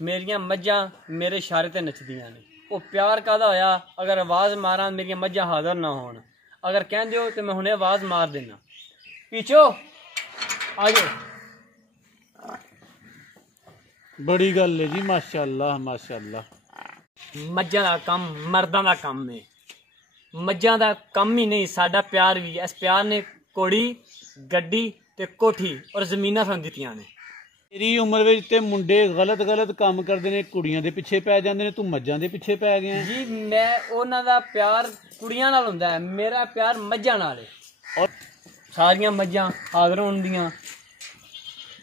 मेरियां मज्जां मेरे इशारे ते नचदियां ने। वो प्यार कादा होया अगर आवाज़ मारा मेरियां मज्जां हाज़र ना होन, अगर कह दो तो मैं हुणे आवाज़ मार देना। पीछो आ जाओ। बड़ी गल है जी, माशाअल्लाह माशाअल्लाह। मज्जां दा कम मर्दां दा कम है, मज्जां दा कम ही नहीं साडा प्यार भी। इस प्यार ने घोड़ी गड्डी ते कोठी और जमीनां सानूं दित्तियां ने। तेरी उम्र विच ते मुंडे गलत गलत काम करदे ने, कुड़ियां दे पिछे पै जांदे ने, तू मज्जां दे पिछे पै गया जी। मैं उन्हां दा प्यार कुड़ियां नाल हुंदा है, मेरा प्यार मज्जां नाल है। और सारियां मज्जां हाज़र होंदियां।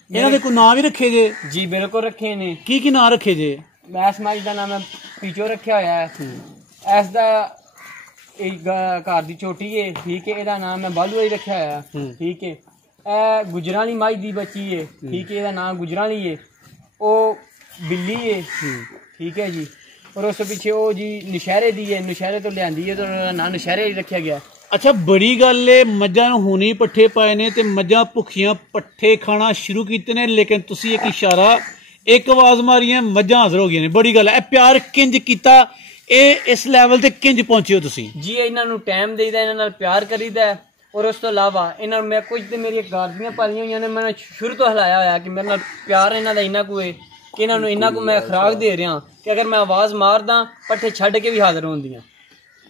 इन्हां दे कोई नां भी रखे जे? जी बिल्कुल रखे ने। की नां रखे जे? मैस माई दा नाम मैं पीछो रखा होया है। इस दा घर दी छोटी है, ठीक है, एदा नाम मैं बालू वाली रखा होया है, ठीक है। गुजराली माई दी बच्ची है, ठीक है, एदा नाम गुजराली है। ओ बिल्ली है, ठीक है जी। और उस पिछे ओ जी नशहरे दी है, नशहरे तो लियांदी है तो नाम नशहरे रखा गया। अच्छा बड़ी गल है, मज्जां नूं हुणी पट्ठे पाए ने ते मज्जां भुखियां पट्ठे खाना शुरू कीते ने, लेकिन तुसी एक इशारा एक आवाज मारी है मज्जां हाज़र हो गई ने। बड़ी गल है। प्यार किंज कीता, इस लैवल ते किंज पहुंचे हो तुसी? जी इन्हां नूं टाइम देईदा, इन्हां नाल प्यार करीदा है। और उस तो इलावा इन्हां मैं कुछ तो मेरी घर दियां पालियां होईयां ने, मैं शुरू तो हिलाया होया कि मेरे नाल प्यार इन्हां दा इन्ना को है कि इन्हां नूं इन्ना को मैं खुराक दे रहा कि अगर मैं आवाज़ मारदा पट्ठे छड्ड के भी हाज़र होंदियां।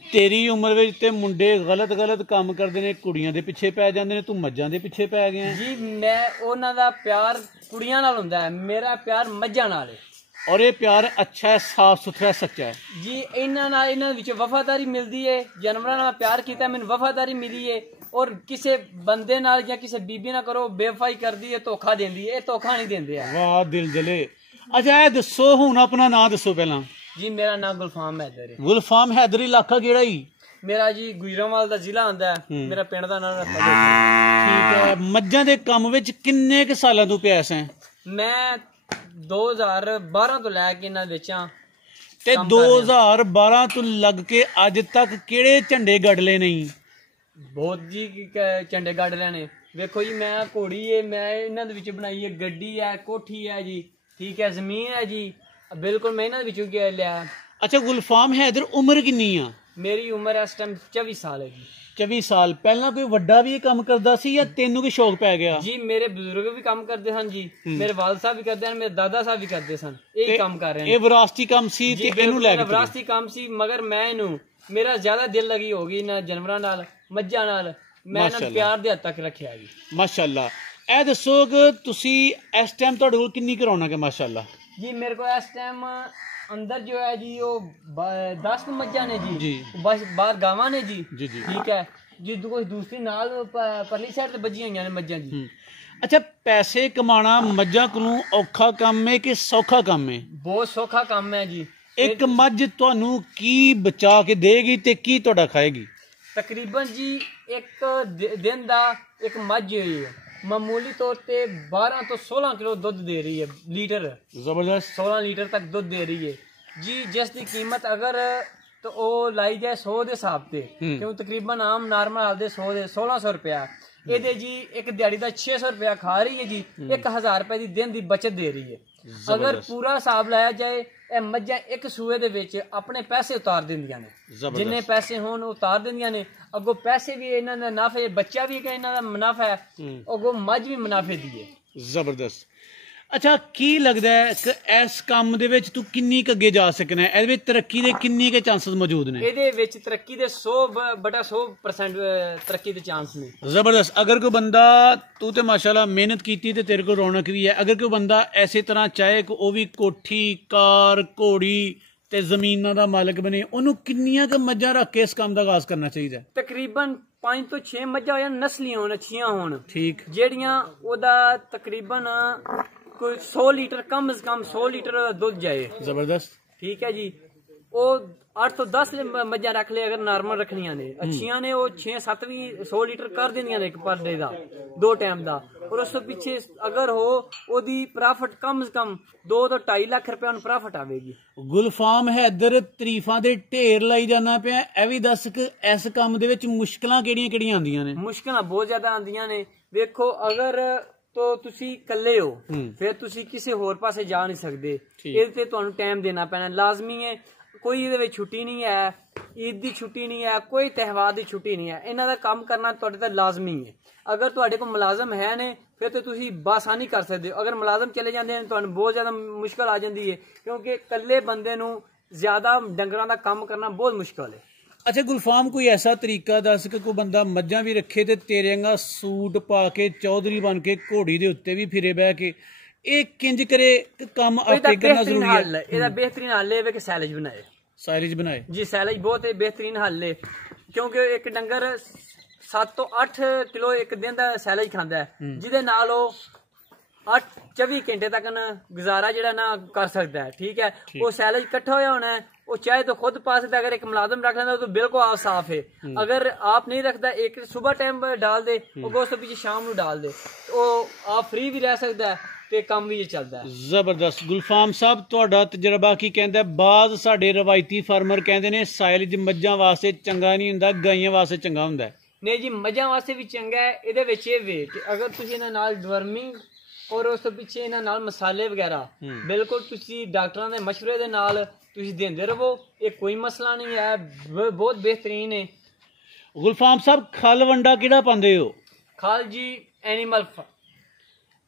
तेरी उम्र विच ते मुंडे गलत गलत काम करदे ने, कुड़ियां दे पिछे पै जांदे ने, तू मज्जां दे पिछे पै गया जी। मैं उन्हां दा प्यार कुड़ियां नाल हुंदा है, मेरा प्यार मज्जां नाल है। और ये प्यार अच्छा है, साफ सुथरा, सच्चा है जी। इन्हां विच वफादारी मिलदी है। जानवरां नाल प्यार कीता, मैनूं वफादारी मिली है। और किसी बंदे नाल या किसी बीबी नाल करो बेवफाई करदी है, धोखा देंदी है, धोखा नहीं देंदे है। वाह दिल जले। अच्छा ये दसो हुण अपना नाम दसो पहला। जी मेरा नाम गुलफाम हैदर है। गुलफाम हैदर, इलाका केड़ा ही? मेरा जी गुजरांवाल दा जिला आंदा है, मेरा पिंड दा नाम रत्ता। ठीक है। मज्जां दे कम विच किन्ने क सालां तों प्यास है? मैं 2012 तो लैके इन्हां विच हां ते 2012 तो लग के अज तक केड़े झंडे गड़ले नहीं? बहुत जी झंडे गड़ लेने। वेखो जी मैं घोड़ी है, मैं इन्हां दे विच बनाई है, गड्डी है, कोठी है जी, ठीक है, जमीन है जी, बिल्कुल मैं इन्हां दे विचों लिया। अच्छा गुलफाम हैदर उम्र किन्नी आ? मेरी उम्र इस टाइम 24 साल है जी। 24 साल। पहला कोई वड्डा भी काम करदा सी या तेनू की शौक पै गया? जी मेरे बुजुर्ग भी काम करते सन जी, मेरे वाल साहब भी करते हैं, मेरे दादा साहब भी करते सन, यही काम कर रहे हैं। ये विरासती काम सी ते इनू ले के विरासती काम सी, मगर मैं इनू मेरा ज्यादा दिल लगी होगी इन्हां जानवरां नाल, मज्जां नाल, मैं इन्हां प्यार दे हद तक रखिया जी। माशाअल्लाह। ए दसो कि तुसी इस टाइम तुहाडे कोल किन्नी करौना के? माशाअल्लाह जी मेरे को इस टाइम अंदर जो है जी वो 10 मज्जां ने जी, बस बाहर गावां ने जी, ठीक है जी। कोई दूसरी नाल परली साइड ते बजी होईयां ने मज्जां जी। अच्छा पैसे कमाना मज्जां कोलों औखा काम है कि सौखा काम है? बहुत सौखा काम है जी। एक मज्ज तुहानू की बचा के देगी ते की तुहाडा खाएगी? तकरीबन जी एक दिन दा एक मज्ज मामूली तौर पे 12 तो 16 किलो दुध दे रही है, लीटर। जबरदस्त। 16 लीटर तक दुध दे रही है जी। जिसकी कीमत अगर तो वो लाई जाए 100 के हिसाब से, क्यों तकरीबन आम नॉर्मल हाल दे 100 दे 1600 रुपया ये जी। एक दिहाड़ी का 600 रुपया खा रही है जी, 1000 रुपए की दिन की बचत दे रही है। अगर पूरा हिसाब लाया जाए मज्जां एक सूए दे विच अपने पैसे उतार दिंदियां ने, जिन्ने पैसे होन उतार दिंदियां ने। अगो पैसे भी इन्हां दा मुनाफा है, बच्चा भी इन्हां दा मुनाफा है, अगो मज्ज भी मुनाफे दी है। जबरदस्त। अच्छा की लगदा है कि इस काम दे विच तू किन्नी क अगे जा सकना है? इहदे विच तरक्की दे किन्नी के चांसेस मौजूद ने? इहदे विच तरक्की दे 100% तरक्की दे चांस ने। जबरदस्त। अगर कोई बंदा, तू ते माशाल्लाह मेहनत कीती ते तेरे को रौनक भी है, अगर कोई बंदा ऐसे तरह चाहे कि वो भी कोठी कार घोड़ी ते जमीनां दा मालिक बने, ओनू किन्नियां क मज्जां रख के इस काम दा आगाज करना चाहिए? तकरीबन 5 तो 6 मज्जां होन, नस्लियां होन, अच्छियां होन, ठीक, जेड़ियां ओदा तकरीबन कोई 100 लीटर कम से कम 100 लीटर दुध जाए। जबरदस्त। ठीक है जी। वो 8 तो 10 मज्जां रख ले अगर नॉर्मल रखनियां ने, अच्छियां ने, वो 6-7 भी 100 लीटर कर देंदियां ने एक पर डे दा, 2 टाइम दा। और उस तो पीछे अगर हो ओदी प्रॉफिट कम से कम 2 तो 2.5 लाख रुपया प्रॉफिट आवेगी। गुलफाम हैदर तरीफां दे ढेर लाई जाना पिया, ए भी दस कि इस काम दे विच मुश्किलां केड़ियां केड़ियां आंदियां ने? मुश्किलां बहुत ज्यादा आंदियां ने। देखो अगर ਤੋ ਤੁਸੀਂ ਇਕੱਲੇ ਹੋ, ਫਿਰ ਤੁਸੀਂ ਕਿਸੇ ਹੋਰ ਪਾਸੇ ਜਾ ਨਹੀਂ ਸਕਦੇ। ਇਹਦੇ ਤੇ ਤੁਹਾਨੂੰ ਟਾਈਮ ਦੇਣਾ ਪੈਣਾ ਲਾਜ਼ਮੀ ਹੈ। ਕੋਈ ਇਹਦੇ ਵਿੱਚ ਛੁੱਟੀ ਨਹੀਂ ਹੈ, ਈਦ ਦੀ ਛੁੱਟੀ ਨਹੀਂ ਹੈ, ਕੋਈ ਤਿਉਹਾਰ ਦੀ ਛੁੱਟੀ ਨਹੀਂ ਹੈ। ਇਹਨਾਂ ਦਾ ਕੰਮ ਕਰਨਾ ਤੁਹਾਡੇ ਤੇ ਲਾਜ਼ਮੀ ਹੈ। ਅਗਰ ਤੁਹਾਡੇ ਕੋਲ ਮੁਲਾਜ਼ਮ ਹੈ ਨੇ ਫਿਰ ਤੇ ਤੁਸੀਂ ਬਾਸਾਨੀ ਕਰ ਸਕਦੇ ਹੋ। ਅਗਰ ਮੁਲਾਜ਼ਮ ਚਲੇ ਜਾਂਦੇ ਨੇ ਤੁਹਾਨੂੰ ਬਹੁਤ ਜ਼ਿਆਦਾ ਮੁਸ਼ਕਲ ਆ ਜਾਂਦੀ ਹੈ, ਕਿਉਂਕਿ ਇਕੱਲੇ ਬੰਦੇ ਨੂੰ ਜ਼ਿਆਦਾ ਡੰਗਰਾਂ ਦਾ ਕੰਮ ਕਰਨਾ ਬਹੁਤ ਮੁਸ਼ਕਲ ਹੈ। ਅੱਛਾ ਗੁਲਫਾਮ, ਕੋਈ ਐਸਾ ਤਰੀਕਾ ਦੱਸ ਕਿ ਕੋਈ ਬੰਦਾ ਮੱਝਾਂ ਵੀ ਰੱਖੇ ਤੇ ਤੇਰੇ ਵਾਂਗਾ ਸੂਟ ਪਾ ਕੇ ਚੌਧਰੀ ਬਣ ਕੇ ਘੋੜੀ ਦੇ ਉੱਤੇ ਵੀ ਫਿਰੇ ਬਹਿ ਕੇ, ਇਹ ਕਿੰਜ ਕਰੇ ਕੰਮ ਆਪੇ ਕਰਨਾ ਜ਼ਰੂਰੀ ਹੈ? ਇਹਦਾ ਬਿਹਤਰੀਨ ਹੱਲ ਇਹ ਕਿ ਸਾਈਲੇਜ ਬਣਾਏ। ਸਾਈਲੇਜ ਬਣਾਏ ਜੀ? ਸਾਈਲੇਜ ਬਹੁਤ ਬਿਹਤਰੀਨ ਹੱਲ ਹੈ, ਕਿਉਂਕਿ ਇੱਕ ਡੰਗਰ 7 ਤੋਂ 8 ਕਿਲੋ ਇੱਕ ਦਿਨ ਦਾ ਸਾਈਲੇਜ ਖਾਂਦਾ ਹੈ, ਜਿਹਦੇ ਨਾਲ ਉਹ 24 ਘੰਟੇ ਤੱਕ ਗੁਜ਼ਾਰਾ ਜਿਹੜਾ ਨਾ ਕਰ ਸਕਦਾ ਹੈ। ठीक है, वो सैलेज इकट्ठा होया होना है, वो चाहे तो खुद पा सकता है। अगर एक मुलाजिम रख लेना तो बिल्कुल आप साफ है। अगर आप नहीं रखता, एक सुबह टाइम डाल दे, वो दोस्तों पीछे शाम को डाल दे, तो आप फ्री भी रह सकता है ਤੇ ਕੰਮ ਵੀ ਚੱਲਦਾ ਹੈ। ਜ਼ਬਰਦਸਤ। ਗੁਲਫਾਮ ਸਾਹਿਬ, ਤੁਹਾਡਾ ਤਜਰਬਾ ਕੀ ਕਹਿੰਦਾ? ਬਾਜ਼ ਸਾਡੇ ਰਵਾਇਤੀ ਫਾਰਮਰ ਕਹਿੰਦੇ ਨੇ ਸਾਈਲੇਜ ਮੱਝਾਂ ਵਾਸਤੇ ਚੰਗਾ ਨਹੀਂ ਹੁੰਦਾ, ਗਾਈਆਂ ਵਾਸਤੇ ਚੰਗਾ ਹੁੰਦਾ। ਨਹੀਂ ਜੀ, ਮੱਝਾਂ ਵਾਸਤੇ ਵੀ ਚੰਗਾ ਹੈ। ਇਹਦੇ ਵਿੱਚ ਇਹ ਵੇ ਕਿ ਅਗਰ ਤੁਸੀਂ ਇਹਨਾਂ ਨਾਲ ਡਵਰਮਿੰਗ ਔਰ ਉਸ ਤੋਂ ਪਿੱਛੇ ਇਹਨਾਂ ਨਾਲ ਮਸਾਲੇ ਵਗੈਰਾ ਬਿਲਕੁਲ ਤੁਸੀਂ ਡਾਕਟਰਾਂ ਦੇ ਮਸ਼ਵਰੇ ਦੇ ਨਾਲ ਤੁਸੀਂ ਦਿੰਦੇ ਰਹੋ, ਇਹ ਕੋਈ ਮਸਲਾ ਨਹੀਂ ਹੈ, ਬਹੁਤ ਬਿਹਤਰੀਨ ਹੈ। ਗੁਲਫਾਮ ਸਾਹਿਬ, ਖਲ ਵੰਡਾ ਕਿਹੜਾ ਪਾਉਂਦੇ ਹੋ? ਖਲ ਜੀ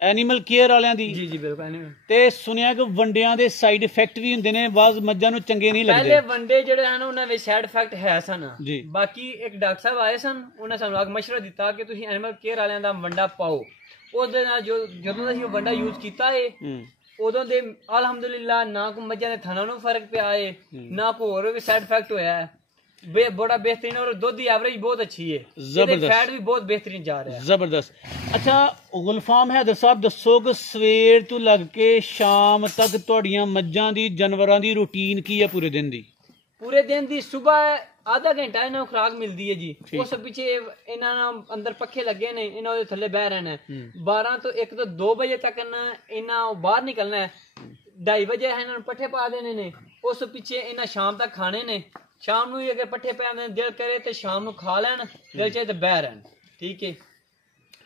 ਐਨੀਮਲ ਕੇਅਰ ਵਾਲਿਆਂ ਦੀ? ਜੀ ਜੀ ਬਿਲਕੁਲ। ਤੇ ਸੁਣਿਆ ਕਿ ਵੰਡਿਆਂ ਦੇ ਸਾਈਡ ਇਫੈਕਟ ਵੀ ਹੁੰਦੇ ਨੇ, ਬਾਜ਼ ਮੱਝਾਂ ਨੂੰ ਚੰਗੇ ਨਹੀਂ ਲੱਗਦੇ। ਪਹਿਲੇ ਵੰਡੇ ਜਿਹੜੇ ਹਨ ਉਹਨਾਂ ਵਿੱਚ ਸਾਈਡ ਇਫੈਕਟ ਹੈ ਸਨ ਜੀ। ਬਾਕੀ ਇੱਕ ਡਾਕਟਰ ਸਾਹਿਬ ਆਏ ਸਨ, ਉਹਨਾਂ ਸਾਨੂੰ ਮਸ਼ਵਰਾ ਦਿੱਤਾ ਕਿ ਤੁਸੀਂ ਐਨੀਮਲ ਕੇਅਰ ਵਾਲਿਆਂ ਦਾ ਵੰਡਾ ਪਾਓ। ਉਹਦੇ ਨਾਲ ਜਦੋਂ ਦਾ ਅਸੀਂ ਉਹ ਵੰਡਾ ਯੂਜ਼ ਕੀਤਾ ਏ, ਉਦੋਂ ਦੇ ਅਲਹਮਦੁਲਿਲਾ ਨਾ ਕੋਈ ਮੱਝਾਂ ਦੇ ਥਣਾਂ ਨੂੰ ਫਰਕ ਪਿਆ ਏ, ਨਾ ਕੋਈ ਹੋਰ ਵੀ ਸਾਈਡ ਇਫੈਕਟ ਹੋਇਆ ਹੈ। बड़ा बेहतरीन और दूध की एवरेज बहुत अच्छी है, फैट भी बहुत बेहतरीन जा रहा है। जबरदस्त। अच्छा गुलफाम हैदर साहब, दसो कि सवेर तो लग के शाम तक तुहाड़ियां मज्जां दी जानवरां दी रूटीन की है पूरे दिन दी? पूरे दिन दी सुबह आधा घंटा इन्हां नूं खुराक मिलदी है जी। उस पिछे इन्हां अंदर पखे लगे ने, इन्हां दे थल्ले बह रहना है। 12 तो 1 तो 2 बजे तक इन्हां बाहर निकलना है। 2:30 बजे इन्हां नूं पट्ठे पा देने ने। उस पिछे इन्हां शाम तक खाने ने। शाम ਨੂੰ ਅਗਰ ਪੱਠੇ ਪੈਣ ਦਿਲ ਕਰੇ ਤੇ ਸ਼ਾਮ ਨੂੰ ਖਾ ਲੈਣ, ਦਿਲ ਚਾਹੇ ਤੇ ਬਹਿ ਰਹਿਣ। ਠੀਕ ਹੈ,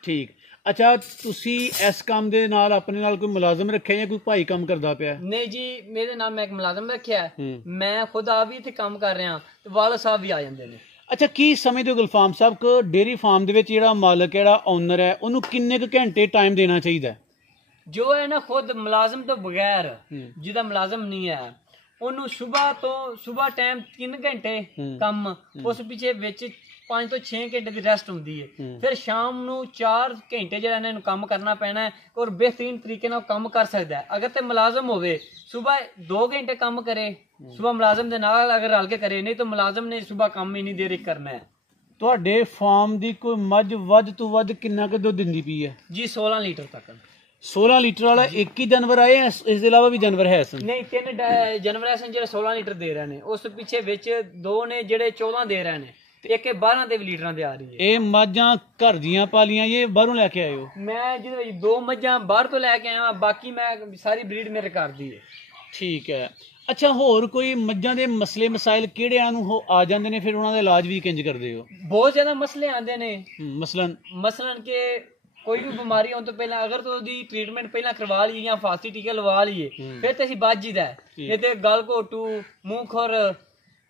ਠੀਕ। ਅੱਛਾ, ਤੁਸੀਂ ਇਸ ਕੰਮ ਦੇ ਨਾਲ ਆਪਣੇ ਨਾਲ ਕੋਈ ਮੁਲਾਜ਼ਮ ਰੱਖਿਆ ਜਾਂ ਕੋਈ ਭਾਈ ਕੰਮ ਕਰਦਾ ਪਿਆ? ਨਹੀਂ ਜੀ, ਮੇਰੇ ਨਾਲ ਮੈਂ ਇੱਕ ਮੁਲਾਜ਼ਮ ਰੱਖਿਆ, ਮੈਂ ਖੁਦ ਆ ਵੀ ਇੱਥੇ ਕੰਮ ਕਰ ਰਿਹਾ ਤੇ ਵਾਲਾ ਸਾਹਿਬ ਵੀ ਆ ਜਾਂਦੇ ਨੇ। ਅੱਛਾ, ਕੀ ਸਮਝਦੇ ਹੋ ਗੁਲਫਾਮ ਸਾਹਿਬ ਕਿ ਡੇਅਰੀ ਫਾਰਮ ਦੇ ਵਿੱਚ ਜਿਹੜਾ ਮਾਲਕ, ਜਿਹੜਾ ਓਨਰ ਹੈ, ਉਹਨੂੰ ਕਿੰਨੇ ਕੁ ਘੰਟੇ ਟਾਈਮ ਦੇਣਾ ਚਾਹੀਦਾ? ਜੋ ਹੈ ਨਾ, ਖੁਦ ਮੁਲਾਜ਼ਮ ਤੋਂ ਬਗੈਰ, ਜਿਹਦਾ ਮੁਲਾਜ਼ਮ ਨਹੀਂ ਹੈ, ਉਹਨੂੰ ਸੁਬਾਹ ਟਾਈਮ 3 ਘੰਟੇ ਕੰਮ, ਉਸ ਪਿੱਛੇ ਵਿੱਚ 5 ਤੋਂ 6 ਘੰਟੇ ਦੀ ਰੈਸਟ ਹੁੰਦੀ ਹੈ। ਫਿਰ ਸ਼ਾਮ ਨੂੰ 4 ਘੰਟੇ ਜਿਹੜਾ ਇਹਨਾਂ ਨੂੰ ਕੰਮ ਕਰਨਾ ਪੈਣਾ ਹੈ ਔਰ ਬਿਹਤਰੀਨ ਤਰੀਕੇ ਨਾਲ ਕੰਮ ਕਰ ਸਕਦਾ ਹੈ। ਅਗਰ ਤੇ ਮੁਲਾਜ਼ਮ ਹੋਵੇ, ਸੁਬਾਹ 2 ਘੰਟੇ ਕੰਮ ਕਰੇ, ਸੁਬਾਹ ਮੁਲਾਜ਼ਮ ਦੇ ਨਾਲ ਅਗਰ ਰਲ ਕੇ ਕਰੇ, ਨਹੀਂ ਤਾਂ ਮੁਲਾਜ਼ਮ ਨੇ ਸੁਬਾਹ ਕੰਮ ਹੀ ਨਹੀਂ ਦੇਰ ਕਰਨਾ ਹੈ। ਤੁਹਾਡੇ ਫਾਰਮ ਦੀ ਕੋਈ ਮੱਝ ਵੱਧ ਤੋਂ ਵੱਧ ਕਿੰਨਾ ਕੁ ਦੁੱਧ ਦਿੰਦੀ ਪਈ ਹੈ? ਜੀ 16 ਲੀਟਰ ਤੱਕ। 16 ਲੀਟਰ ਵਾਲਾ ਇੱਕ ਹੀ ਜਾਨਵਰ ਆਏ, ਇਸ ਦੇ ਇਲਾਵਾ ਵੀ ਜਾਨਵਰ ਹੈ ਸਨ? ਨਹੀਂ, 3 ਜਾਨਵਰ ਐਸੇ ਜਿਹੜੇ 16 ਲੀਟਰ ਦੇ ਰਹੇ ਨੇ। ਉਸ ਪਿੱਛੇ ਵਿੱਚ 2 ਨੇ ਜਿਹੜੇ 14 ਦੇ ਰਹੇ ਨੇ, ਇੱਕ 12 ਦੇ ਵੀ ਲੀਟਰਾਂ ਦੇ ਆ ਰਹੀ ਹੈ। ਇਹ ਮੱਝਾਂ ਘਰ ਦੀਆਂ ਪਾਲੀਆਂ ਇਹ ਬਾਹਰੋਂ ਲੈ ਕੇ ਆਏ ਹੋ? ਮੈਂ ਜਿਹਦੇ ਵਿੱਚ 2 ਮੱਝਾਂ ਬਾਹਰ ਤੋਂ ਲੈ ਕੇ ਆਇਆ, ਬਾਕੀ ਮੈਂ ਸਾਰੀ ਬਰੀਡ ਮੇਰੇ ਘਰ ਦੀ ਹੈ। ਠੀਕ ਹੈ। ਅੱਛਾ, ਹੋਰ ਕੋਈ ਮੱਝਾਂ ਦੇ ਮਸਲੇ ਮਸਾਇਲ ਕਿਹੜਿਆਂ ਨੂੰ ਆ ਜਾਂਦੇ ਨੇ, ਫਿਰ ਉਹਨਾਂ ਦਾ ਇਲਾਜ ਵੀ ਕਿੰਜ ਕਰਦੇ ਹੋ? ਬਹੁਤ ਜ਼ਿਆਦਾ ਮਸਲੇ ਆਉਂਦੇ ਨੇ। ਮਸਲਨ ਕਿ ਕੋਈ ਵੀ ਬਿਮਾਰੀ ਹੋਣ ਤੋਂ ਪਹਿਲਾਂ ਅਗਰ ਤੋਂ ਉਹਦੀ ਟ੍ਰੀਟਮੈਂਟ ਪਹਿਲਾਂ ਕਰਵਾ ਲਈਏ ਜਾਂ ਫਾਸੀ ਟੀਕਾ ਲਵਾ ਲਈਏ, ਫਿਰ ਤੇ ਅਸੀਂ ਬਚ ਜੀਦਾ। ਇਹ ਤੇ ਗਲ ਘੋਟੂ, ਮੂੰਹ ਖੁਰ,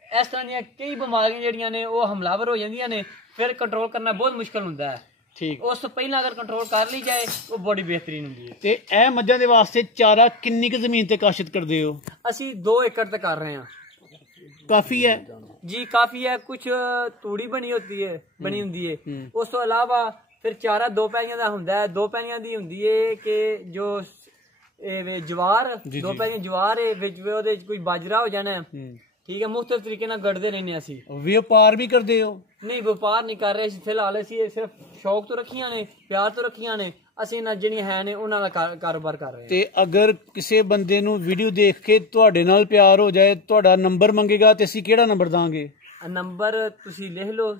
ਇਸ ਤਰ੍ਹਾਂ ਦੀਆਂ ਕਈ ਬਿਮਾਰੀਆਂ ਜਿਹੜੀਆਂ ਨੇ ਉਹ ਹਮਲਾਵਰ ਹੋ ਜਾਂਦੀਆਂ ਨੇ, ਫਿਰ ਕੰਟਰੋਲ ਕਰਨਾ ਬਹੁਤ ਮੁਸ਼ਕਲ ਹੁੰਦਾ ਹੈ। ਠੀਕ, ਉਸ ਤੋਂ ਪਹਿਲਾਂ ਅਗਰ ਕੰਟਰੋਲ ਕਰ ਲਈ ਜਾਏ ਉਹ ਬੜੀ ਬਿਹਤਰੀਨ ਹੁੰਦੀ ਹੈ। ਤੇ ਇਹ ਮੱਝਾਂ ਦੇ ਵਾਸਤੇ ਚਾਰਾ ਕਿੰਨੀ ਕੁ ਜ਼ਮੀਨ ਤੇ ਕਾਸ਼ਤ ਕਰਦੇ ਹੋ? ਅਸੀਂ 2 ਏਕੜ ਤੇ ਕਰ ਰਹੇ ਹਾਂ। ਕਾਫੀ ਹੈ ਜੀ, ਕਾਫੀ ਹੈ। ਕੁਛ ਤੂੜੀ ਬਣੀ ਹੁੰਦੀ ਹੈ। ਉਸ ਤੋਂ ਇਲਾਵਾ ਫਿਰ ਚਾਰਾ 2 ਪੈਲੀਆਂ ਦਾ ਹੁੰਦਾ ਹੈ। 2 ਪੈਲੀਆਂ ਦੀ ਹੁੰਦੀ ਹੈ ਕਿ ਜੋ ਜਵਾਰ, 2 ਪੈਲੀਆਂ ਜਵਾਰ ਹੈ, ਵਿੱਚ ਉਹਦੇ ਕੋਈ ਬਾਜਰਾ ਹੋ ਜਾਣਾ। ਠੀਕ ਹੈ, ਮੁਖਤਲਿਫ ਤਰੀਕੇ ਨਾਲ ਗੜਦੇ ਰਹਿੰਦੇ ਅਸੀਂ। ਵਪਾਰ ਵੀ ਕਰਦੇ ਹੋ? ਨਹੀਂ, ਵਪਾਰ ਨਹੀਂ ਕਰ ਰਹੇ ਅਸੀਂ ਫਿਲਹਾਲ। ਅਸੀਂ ਸਿਰਫ ਸ਼ੌਕ ਤੋਂ ਰੱਖੀਆਂ ਨੇ, ਪਿਆਰ ਤੋਂ ਰੱਖੀਆਂ ਨੇ। ਅਸੀਂ ਨਾ ਜਿਹੜੀਆਂ ਹੈ ਨੇ ਉਹਨਾਂ ਦਾ ਕਾਰੋਬਾਰ ਕਰ ਰਹੇ ਹਾਂ। ਤੇ ਅਗਰ ਕਿਸੇ ਬੰਦੇ ਨੂੰ ਵੀਡੀਓ ਦੇਖ ਕੇ ਤੁਹਾਡੇ ਨਾਲ ਪਿਆਰ ਹੋ ਜਾਏ, ਤੁਹਾਡਾ ਨੰਬਰ ਮੰਗੇਗਾ ਤੇ ਅਸੀਂ ਕਿਹੜਾ ਨੰਬਰ ਦਾਂਗੇ? ਨੰਬਰ ਤੁਸੀਂ ਲਿਖ ਲਓ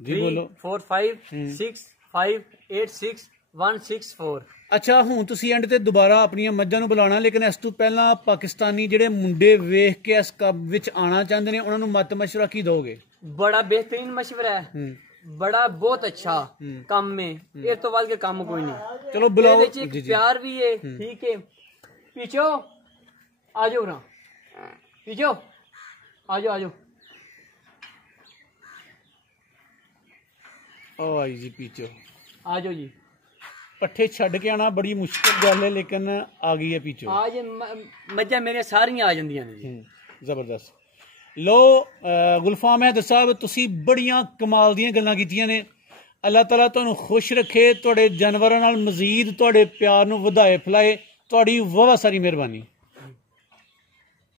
03456586164। ਅੱਛਾ, ਹੁਣ ਤੁਸੀਂ ਐਂਡ ਤੇ ਦੁਬਾਰਾ ਆਪਣੀਆਂ ਮੱਝਾਂ ਨੂੰ ਬੁਲਾਉਣਾ, ਲੇਕਿਨ ਇਸ ਤੋਂ ਪਹਿਲਾਂ ਪਾਕਿਸਤਾਨੀ ਜਿਹੜੇ ਮੁੰਡੇ ਵੇਖ ਕੇ ਇਸ ਕੰਮ ਵਿੱਚ ਆਉਣਾ ਚਾਹੁੰਦੇ ਨੇ, ਉਹਨਾਂ ਨੂੰ ਮਤ ਮਸ਼ਵਰਾ ਕੀ ਦੋਗੇ? ਬੜਾ ਬਿਹਤਰੀਨ ਮਸ਼ਵਰਾ ਹੈ बड़ा बहुत अच्छा काम में, ये तो बाद के काम कोई नहीं। चलो बुलाओ एक प्यार भी है, ठीक है। पीछो आ जाओ ना, पीछो आ जाओ, आ जाओ। ओ आई जी पीछो आ जाओ जी। पट्ठे छड़ के आना बड़ी मुश्किल गल है, लेकिन आ गई है पीछो। आज मज्जा मेरे सारियां आ जांदियां ने जी। जबरदस्त। लो गुलफाम हैदर साहब, तुसी बड़ियां कमाल दियां गल्लां कीतियां ने। अल्लाह ताला तुहानू खुश रखे, तुहाडे जानवरां नाल मजीद तुहाडे प्यार नू वधाए फैलाए। तुहाडी बहुत सारी मेहरबानी।